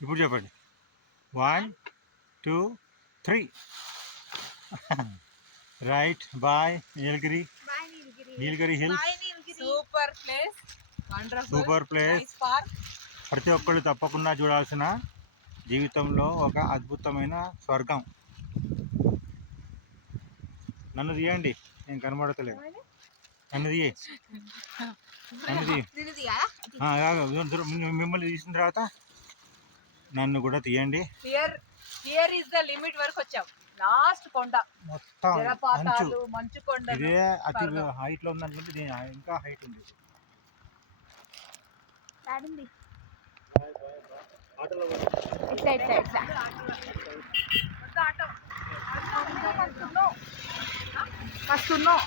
ఇప్పుడు చెప్పండి. 1 2 3. Right. Bye Nilgiri. Nilgiri hills super place, wonderful, super place. Nice park. ప్రతి ఒక్కళ్ళు తప్పకుండా చూడాల్సిన జీవితంలో ఒక అద్భుతమైన స్వర్గం. నన్ను తీయండి, నేను కనబడతలేదు. నన్ను తీయ మిమ్మల్ని తీసిన తర్వాత నన్ను కూడా తీయండి. హియర్ ఇస్ ద లిమిట్ వరకు వచ్చాం. లాస్ట్ కొండ మొత్తం జలపాతాలు, మంచు కొండ. ఇదే అతి హైట్ లో ఉందనుకుంటే దీని ఇంకా హైట్ ఉంది. మస్తున్నావు.